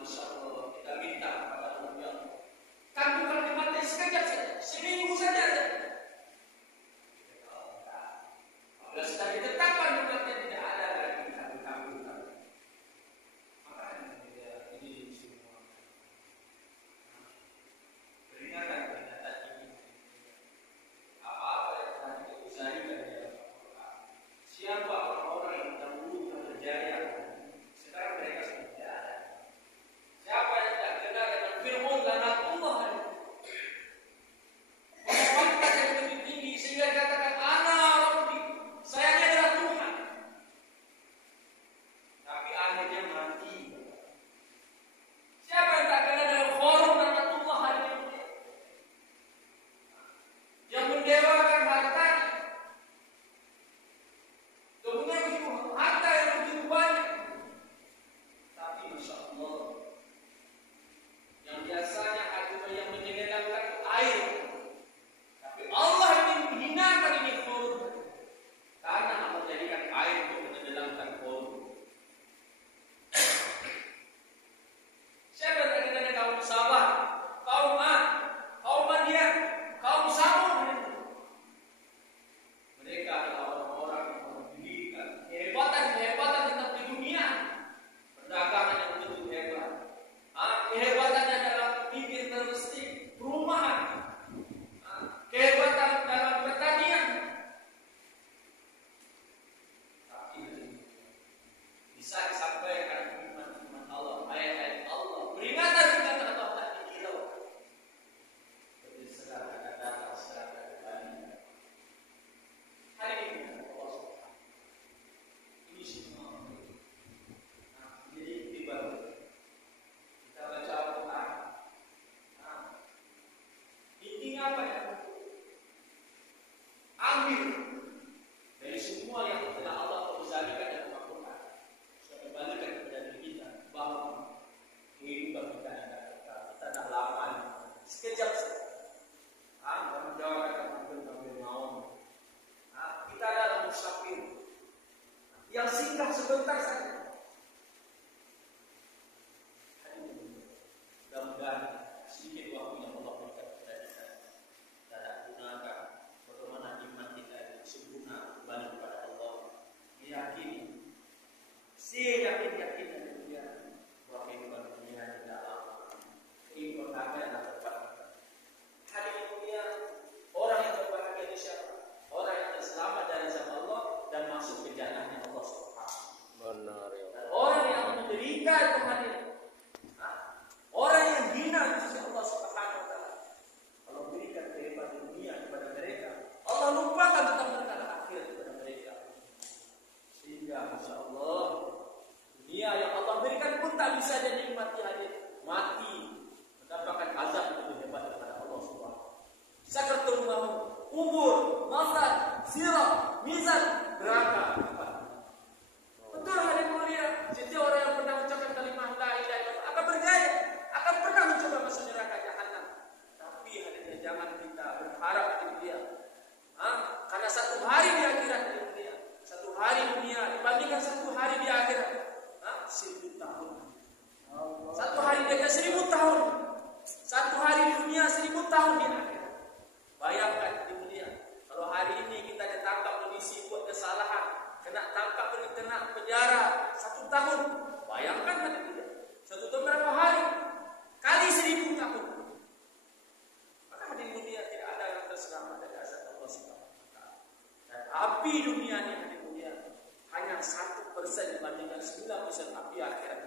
Masya Allah, kita minta kepada Allah, ya Allah, kan bukan dimati sekejap saja, seminggu saja. Kalau sudah ditetapkan umatnya tidak ada lagi kambing-kambing. Makanya ini semua peringatan ini. Apa-apa yang telah diusahakan di dalam Al-Quran. Siapa orang-orang yang dahulu berjaya, sekarang mereka sudah tidak ada. Siapa yang tidak kenal dengan Fir'aun dan Allah, pangkat yang lebih tinggi sehingga dikatakan ana Rabbi, saya ini adalah Tuhan. Tapi akhirnya mati. Siapa yang tak kenal dengan Qarun dan Allah hari ini? Yang mendewakan hartanya, kemudian begitu harta yang begitu banyak. Tapi Masya Allah, yang biasanya hati yang menyenangkan air, tapi Allah ingin menghinakan ini Qarun, karena Allah jadikan air untuk menenggelamkan Qarun. Siapa yang terkena kaum Sabah, kaum Ad, kaum Madian, kaum Samud? Mereka adalah orang-orang yang memiliki kehebatan tetap di dunia. Perdagangan yang begitu hebat. Kehebatannya dalam bikin termesti perumahan. Kehebatan dalam pertanian. Tapi bisa disampaikan firman Allah, ayat-ayat Allah, peringatan kita Allah tak dikira. Seperti segala kata segala kembali. Hari ini Allah ini semua. Jadi tiba kita baca Al-Quran. Intinya apa ya? Ambil dari semua yang telah Allah peruzalikan dalam Al-Quran. Supaya kembalikan kepada diri kita bahwa kehidupan kita dah lama. Sekejap saja. Kamu jawab ambil mau. Kita adalah musafir yang singgah sebentar saja. Mudah-mudahan sedikit waktu yang Allah berikan kepada kita, kita gunakan bagaimana iman kita itu sempurna kembali kepada Allah. Meyakini, yakin bahwa kehidupan dunia tidak lama. Kehidupan akhir adalah tempat. Hari ini orang yang berbahagia itu siapa? Orang yang selamat dari azab Allah dan masuk ke jannahnya Allah Subhanahu. Benar ya. Dan orang yang menderita itu hadir. Orang yang hina di sisi Allah Subhanahu wa taala. Allah berikan kehebatan dunia kepada mereka, Allah lupakan tentang perkara akhir kepada mereka. Sehingga Masya Allah, dunia yang Allah berikan pun tak bisa dinikmati, hadir mati mendapatkan azab lebih hebat daripada Allah Subhanahu wa taala. Sakaratul maut, kubur, maut, sirat, mizan, neraka. Betul hari mulia, setiap orang yang pernah mengucapkan kalimat la ilaha illallah akan berjaya, akan pernah mencoba masuk neraka jahanam. Tapi hadirin jangan kita berharap di dunia. Karena satu hari di akhirat di dunia, satu hari dunia dibandingkan satu hari di akhirat, 1000 tahun. Satu hari dia 1000 tahun. Satu hari di dunia 1000 tahun di akhirat. Bayangkan di dunia, kalau hari ini kita ditangkap polisi buat kesalahan, kena tangkap, kena penjara 1 tahun. Bayangkan hari ini 1 tahun berapa hari? Kali 1000 tahun. Maka di dunia tidak ada yang terselamat dari azab Allah Subhanahu wa taala. Dan api dunia ini di dunia hanya 1% dibandingkan 9% api akhirat.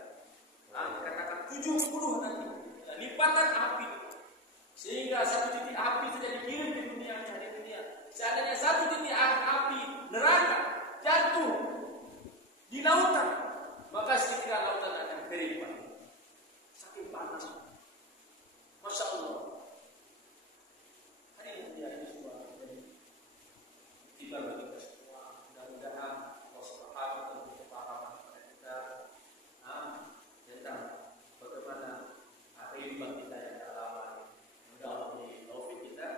Dikatakan 70 nanti lipatan api. Sehingga 1 titik api sudah dikirim di dunia mencari dunia. Seandainya 1 titik api neraka jatuh di lautan, maka sekira lautan akan kering, Pak. Saking panas. Masya Allah. Hari ini dia semua menjadi tiba bagi kita semua. Mudah-mudahan Allah Subhanahu wa taala memberi kepahaman kepada kita tentang bagaimana kehidupan kita yang telah lama. Mudah-mudahan Allah taufik kita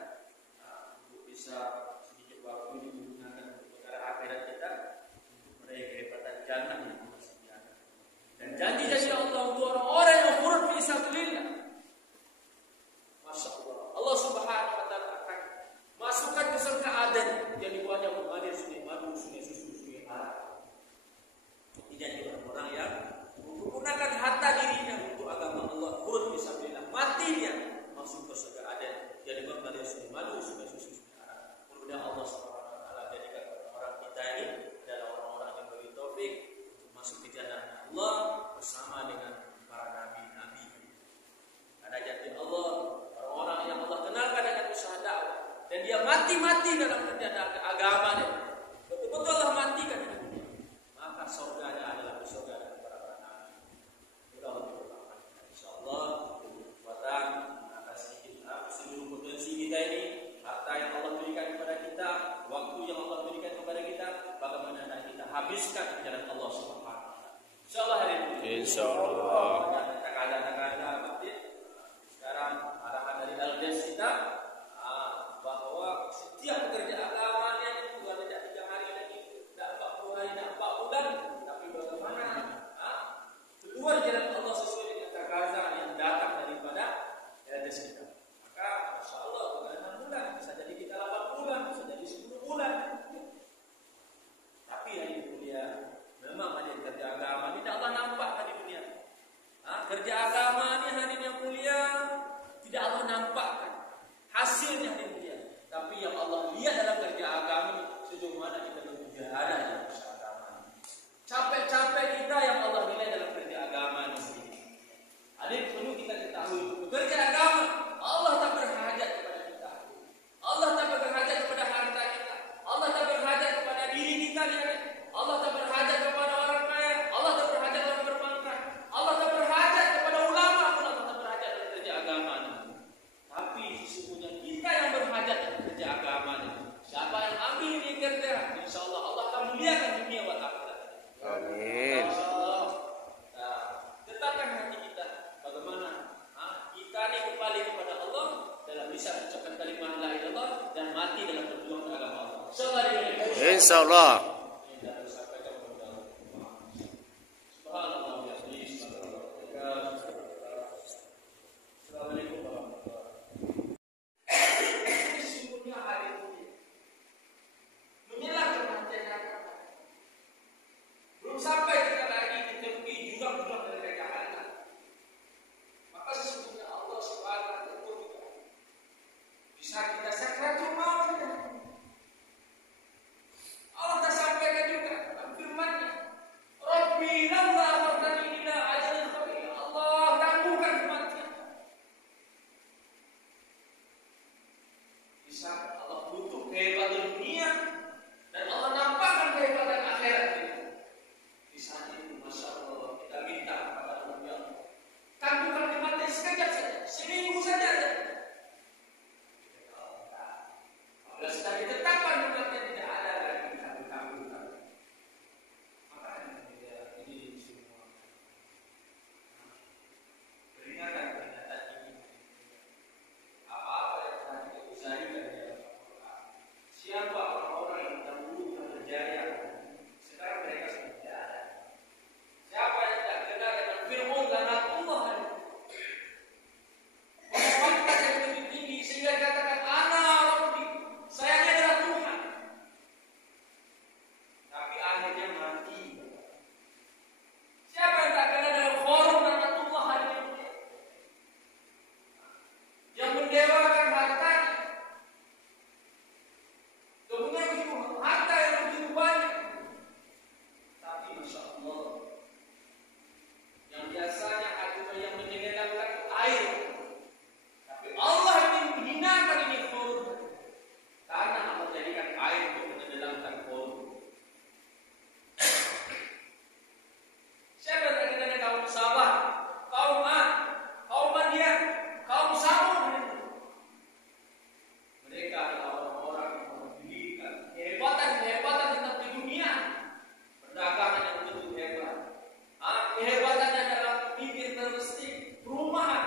untuk bisa sedikit waktu ini menggunakan untuk perkara akhirat kita untuk meraih kehebatan jannah yang Allah sediakan. Dan Dia dibuat dari susu madu, susu merah. Kemudian Allah Subhanahu wa taala jadikan orang kita ini adalah orang-orang yang beri taufik untuk masuk ke jannah Allah bersama dengan para nabi-nabi. Karena janji Allah, orang-orang yang Allah kenalkan dengan usaha dakwah dan dia mati-mati dalam kerjaan agama dia. Betul-betul Allah matikan di dunia. Maka surganya adalah surga dengan para nabi. Kita Allah insyaallah buatan atas seluruh potensi kita ini, harta yang Allah berikan kepada kita, waktu yang Allah berikan kepada kita, bagaimana kita habiskan di jalan Allah Subhanahu wa taala. Insyaallah hari ini. Insyaallah. Sekarang arahan dari Al-Des kita bahwa setiap pekerja agamanya itu bukan tidak 3 hari lagi, tidak 40 hari, tidak 4 bulan, tapi bagaimana keluar jalan Allah sesuai dengan kekazaan yang datang daripada Al-Des kita. Maka insya Allah bukan 6 bulan, bisa jadi kita 8 bulan, bisa jadi 10 bulan. Tapi yang mulia, memang ada kerja agama ini tidak Allah nampakkan di dunia. Kerja agama ini hari yang mulia tidak Allah nampakkan hasilnya di dunia. Tapi yang Allah lihat dalam kerja agama ini sejauh mana kita berjalan dalam kerja agama. Capek-capek kita yang Allah nilai dalam kerja agama ini. Adik perlu kita ketahui bekerja agama Allah tak berhajat kepada kita. Allah tak berhajat kepada harta kita. Allah tak berhajat kepada diri kita. Allah tak berhajat kepada orang kaya. Allah tak berhajat orang berpangkat. Allah tak berhajat kepada ulama. Allah tak berhajat dalam kerja agama ini. Tapi sesungguhnya kita yang berhajat dalam kerja agama ini. Siapa yang ambil ini kerja, insya Allah Allah akan muliakan dunia wa akhirat. Amin. InsyaAllah. Tetapkan hati kita bagaimana kita ini kembali kepada Allah dalam bisa mengucapkan kalimat la ilaha illallah dan mati dalam perjuangan agama Allah. Insyaallah. Assalamualaikum warahmatullahi wabarakatuh. Sesungguhnya hari ini menyelah kematian yang akan datang. Belum sampai kita lagi di tepi jurang-jurang dari kejahatan. Maka sesungguhnya Allah Subhanahu wa taala juga bisa kita sakratul maut. Allah tak sampaikan juga dalam firman-Nya, Rabbi lamma akhirtani ila ajalin qarib. Allah tangguhkan kematian. Bisa Allah butuh kehebatan dunia dan Allah nampakkan kehebatan akhirat kita. Di saat itu, masya Allah, kita minta kepada Allah, ya Allah, tangguhkan kematian sekejap saja, seminggu saja. Kalau sudah ditetapkan kematian tidak ada lagi tangguh-tangguhkan. Maka ini semua peringatan ini. Apa-apa yang telah kita usahakan di dalam Al-Quran. Siapa orang-orang yang dahulu telah berjaya, sekarang mereka sudah tidak ada. Siapa yang tidak kenal dengan Fir'aun dan Allah, pangkat yang lebih tinggi sehingga dikatakan ana Rabbi, saya ini adalah Tuhan. Tapi akhirnya mati. Siapa yang tak kenal dengan Qarun dan Allah hari ini? Yang mendewakan hartanya, kemudian begitu harta yang begitu banyak, tapi masya Allah, yang biasanya ada yang menenggelamkan air, tapi Allah ini menghinakan ini Qarun, karena Allah jadikan air untuk menenggelamkan Qarun. Siapa yang terkena dengan kaum Sabah, kaum Ad, kaum Madian, kaum Samud? Mereka adalah orang-orang yang memiliki kehebatan tetap di dunia. Perdagangan yang begitu hebat. Kehebatannya dalam bibir termesti perumahan.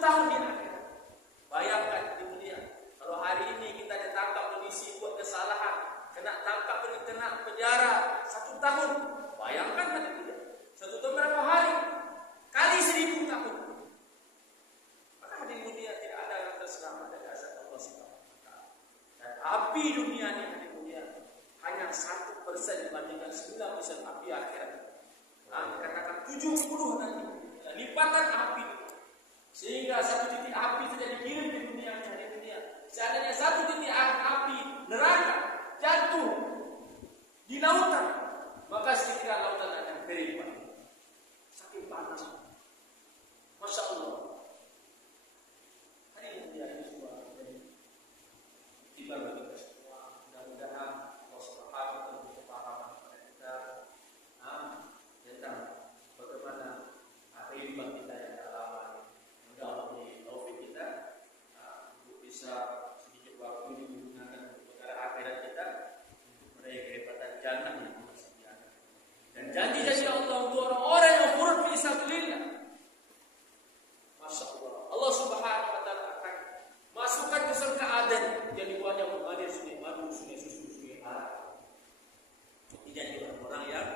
tahun di akhirat. Bayangkan di dunia, kalau hari ini kita ditangkap polisi buat kesalahan, kena tangkap, kena penjara 1 tahun. Bayangkan hari ini, 1 tahun berapa hari? Kali 1000 tahun. Maka di dunia tidak ada yang terselamat dari azab Allah Subhanahu wa taala. Dan api dunia ini hari dunia hanya 1% dibandingkan 9% api akhirat. Dikatakan 70 nanti lipatan api. Sehingga 1 titik api sudah dikirim di dunia hari dunia. Seandainya 1 titik api neraka jatuh di lautan, maka sekira lautan akan kering, Pak. Saking panas. Masya Allah. Hari ini menjadi sebuah tiba bagi kita semua. Mudah-mudahan Allah Subhanahu wa taala berkepahaman kepada kita tentang bagaimana kehidupan kita yang dalam. Mudah Allah beri taufik kita untuk bisa sedikit waktu digunakan untuk perkara akhirat kita, untuk meraih kehebatan jannah yang Allah sediakan. Dan janji-janji Allah untuk orang-orang yang khuruf fi sabilillah. Masya Allah. Allah Subhanahu wa taala akan masukkan ke surga Aden yang dibuatnya mengalir sungai madu, sungai susu, sungai arak. Dijanji orang-orang yang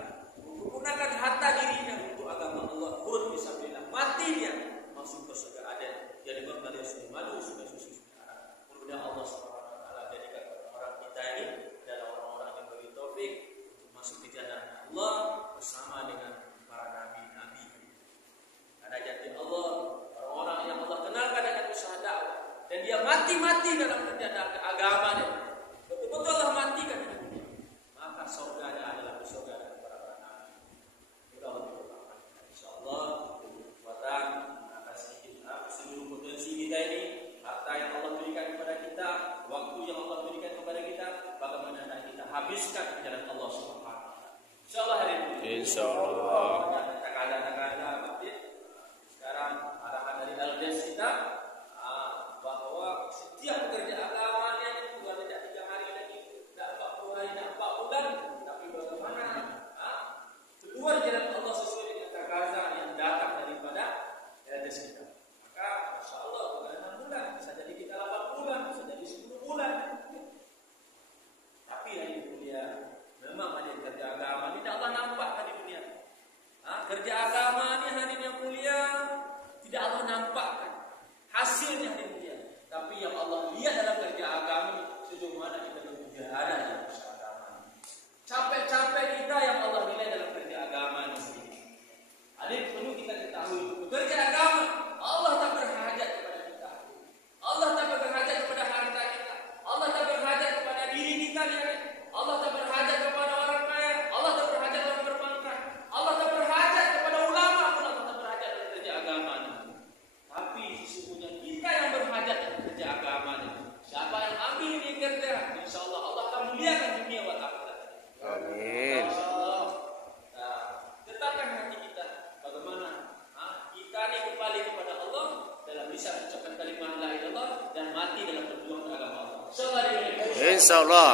menggunakan harta dirinya untuk agama Allah, khuruf fi sabilillah. Mati dia masuk ke surga Aden yang mengalir sungai madu, sungai susu, sungai arak. Mudah-mudahan Allah Subhanahu wa taala jadikan orang kita ini adalah orang-orang yang beri taufik untuk masuk ke jannah Allah bersama dengan para nabi-nabi. Karena janji Allah, orang-orang yang Allah kenalkan dengan usaha dakwah dan dia mati-mati dalam menjalankan agama dia, betul-betul Allah matikan di dunia, maka surganya adalah surga dengan para nabi. Mudah Allah berkata, insyaallah kekuatan akan sedikit seluruh potensi kita ini, harta yang Allah berikan kepada kita, waktu yang Allah berikan kepada kita, bagaimana kita habiskan di jalan Allah Subhanahu wa taala. Insyaallah hari ini. Insyaallah. Sekarang arahan dari LDS kita bahwa setiap pekerja agamanya itu bukan tidak 3 hari lagi, tidak 40 hari, tidak 4 bulan, tapi bagaimana keluar jalan Allah sesuai dengan kegagasan yang datang daripada LDS kita. Maka Masya Allah bukan 6 bulan, bisa jadi kita 8 bulan, bisa jadi 10 bulan. Tapi hari mulia, memang ada kerja agama ini tidak Allah nampakkan di dunia. Kerja agama ini hari yang mulia tidak Allah nampakkan hasilnya hari mulia. Tapi yang Allah lihat dalam kerja agama ini sejauh mana kita bermujahadah dalam kerja agama. Capek-capek kita yang Allah nilai dalam kerja agama ini. Adik perlu kita ketahui, bekerja agama Allah tak berhajat kepada kita. Allah tak berhajat kepada harta kita. Allah tak berhajat kepada diri kita ini. Allah tak berhajat kepada orang kaya. Allah tak berhajat orang berpangkat. Allah tak berhajat kepada ulama. Allah tak berhajat dalam kerja agama ini. Tapi sesungguhnya kita yang berhajat dalam kerja agama ini. Siapa yang ambil ini kerja, insyaallah Allah akan muliakan dunia dan akhirat. Amin. Insyaallah. Tetapkan hati kita bagaimana kita ini kembali kepada Allah dalam bisa mengucapkan kalimat la ilaha illallah dan mati dalam perjuangan agama Allah. Insyaallah.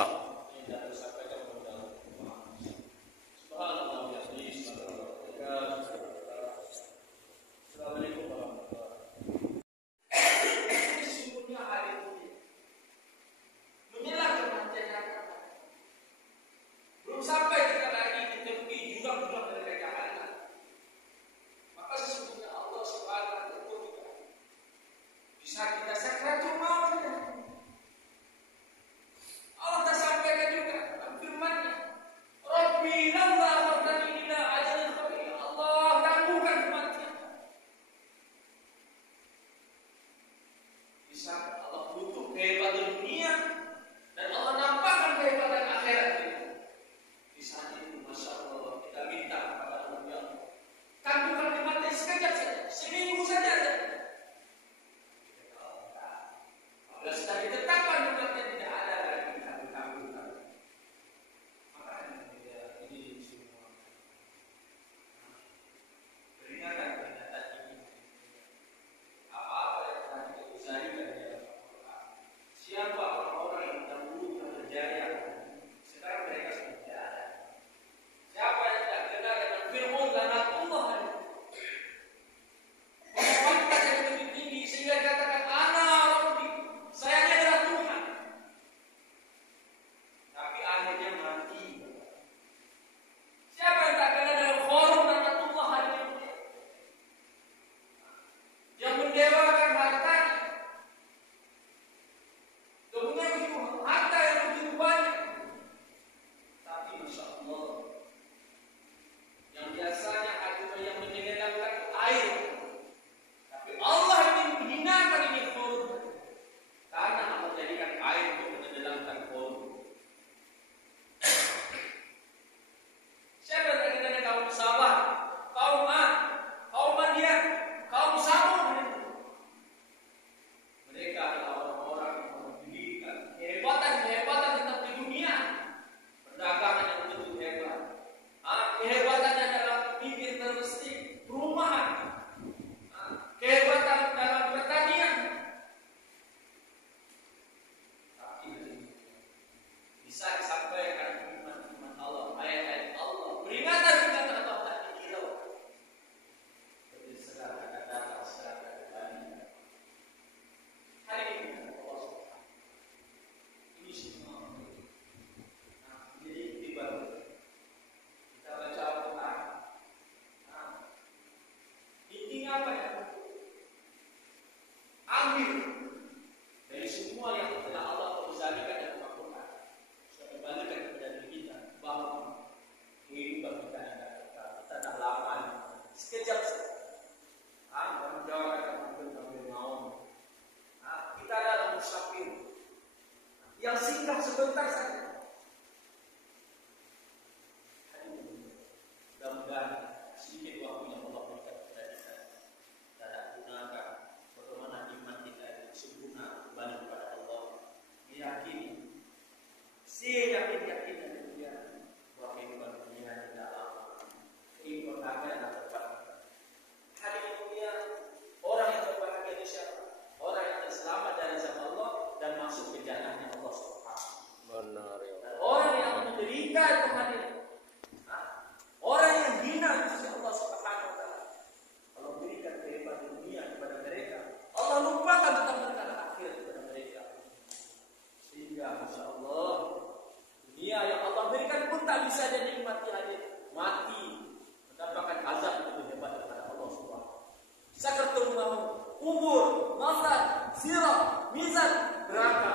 makan, sirat, mizan, neraka.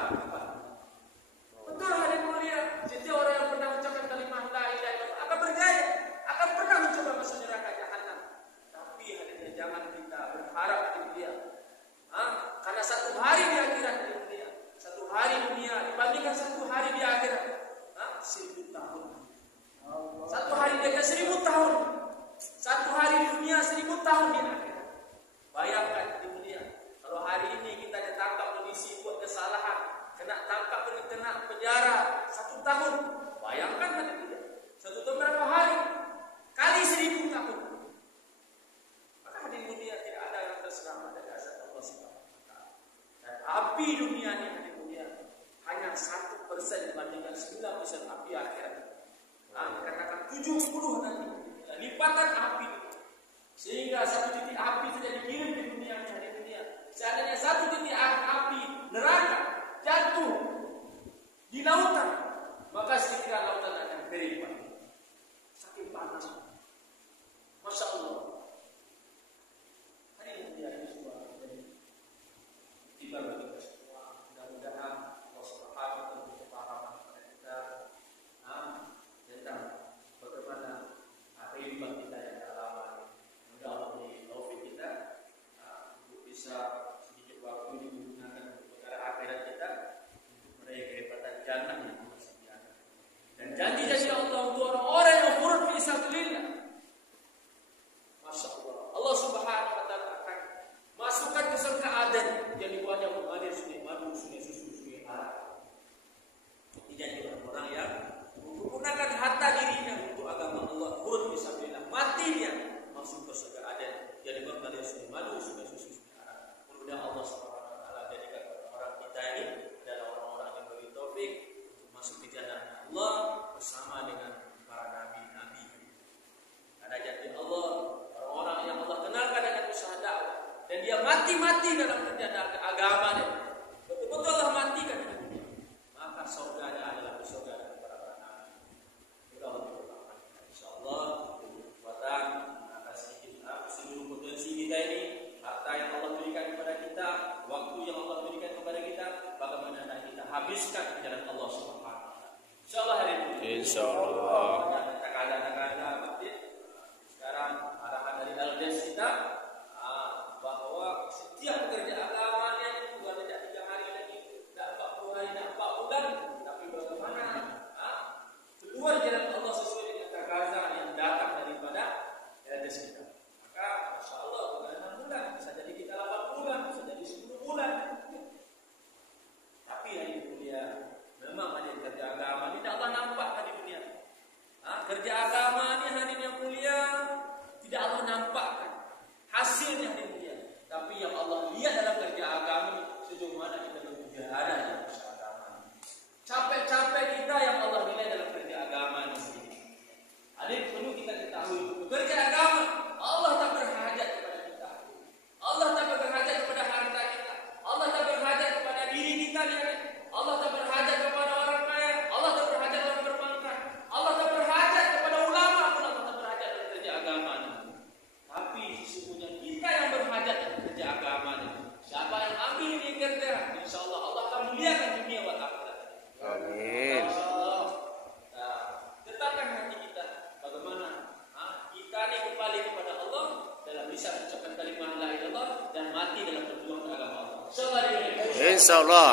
Betul hadirin mulia. Setiap orang yang pernah mengucapkan kalimat la ilaha illallah akan berjaya, akan pernah mencoba masuk neraka jahanam. Tapi hadirin jangan kita berharap hadirin mulia. Karena satu hari di akhirat hadirin mulia, satu hari dunia dibandingkan satu hari di akhirat, 1000 tahun. Satu hari dia 1000 tahun. Satu hari dunia 1000 tahun di akhirat. Bayangkan hadirin mulia, kalau hari ini kita ditangkap polisi buat kesalahan, kena tangkap, kena penjara 1 tahun. Bayangkan hadirin mulia, 1 tahun berapa hari? Kali 1000 tahun. Maka hadirin mulia tidak ada yang terselamat dari azab Allah Subhanahu wa taala. Dan api dunia ini hadirin mulia hanya 1% dibandingkan 9% api akhirat. Dikatakan 70 nanti lipatan api. Sehingga 1 titik api sudah dikirim di dunia ini hadirin mulia. Seandainya 1 titik api neraka jatuh di lautan, maka sekira lautan akan kering, Pak. Saking panas. Masya Allah. Hari ini dia semua tiba bagi kita semua. Mudah-mudahan Allah Subhanahu wa taala memperpahami kepada kita tentang bagaimana kehidupan kita yang terlama. Mudah Allah beri taufik kita untuk bisa sedikit waktu digunakan untuk perkara akhirat kita, untuk meraih kehebatan jannah yang masih di atas. Dan janji-janji Allah untuk orang-orang yang qurun fi sabilillah. Masya Allah. Allah Subhanahu wa taala akan masukkan ke surga Aden yang dibuatnya mengalir sungai madu, sungai susu, sungai arak. Dijanji orang-orang yang menggunakan harta dirinya untuk agama Allah, qurun fi sabilillah, mati dia masuk ke surga Aden yang mengalir sungai madu, sungai susu, sungai arak. Mudah Allah Subhanahu wa taala jadikan orang kita ini adalah orang-orang yang beri taufik untuk masuk ke jannah Allah bersama dengan para nabi-nabi. Karena janji Allah, orang-orang yang Allah kenalkan dengan usaha dakwah dan dia mati-mati dalam perjalanan agamanya, betul-betul Allah matikan di dunia, maka surganya adalah surga dengan para nabi. Kita berdoa, insyaallah kekuatan akan sedikit seluruh potensi kita ini, harta yang Allah berikan kepada kita, waktu yang Allah berikan kepada kita, bagaimana kita habiskan di jalan Allah Subhanahu wa taala. Insyaallah hari ini. Insyaallah. Sekarang arahan dari Aldes kita bahwa setiap pekerja agamanya bukan tidak 3 hari lagi, tidak 40 hari, tidak 4 bulan, tapi bagaimana keluar jalan Allah sesuai dengan takaran yang datang daripada Aldes kita. Maka Masya Allah bukan 6 bulan, bisa jadi kita 8 bulan, bisa jadi 10 bulan. Tapi hari dunia memang ada kerja agama ini tidak Allah nampak hari dunia. Kerja agama ini hari yang mulia tidak Allah nampakkan hasilnya hari mulia. Tapi yang Allah lihat dalam kerja agama sejauh mana kita berjihad dalam kerja agama. Capek-capek kita yang Allah nilai dalam kerja agama ini. Adik perlu kita ketahui, bekerja agama Allah tak berhajat kepada kita. Allah tak berhajat kepada harta kita. Allah tak berhajat kepada diri kita. Allah tak berhajat kepada orang kaya. Allah tak berhajat orang berpangkat. Allah tak berhajat kepada ulama. Allah tak berhajat dalam kerja agama ini. Tapi sesungguhnya kita yang berhajat dalam kerja agama ini. Siapa yang ambil ini kerja, insyaallah Allah akan muliakan dunia dan akhirat. Amin. Insyaallah. Tetapkan hati kita bagaimana kita ini kembali kepada Allah dalam bisa mengucapkan kalimat la ilaha illallah dan mati dalam perjuangan agama Allah. Insyaallah. Insyaallah.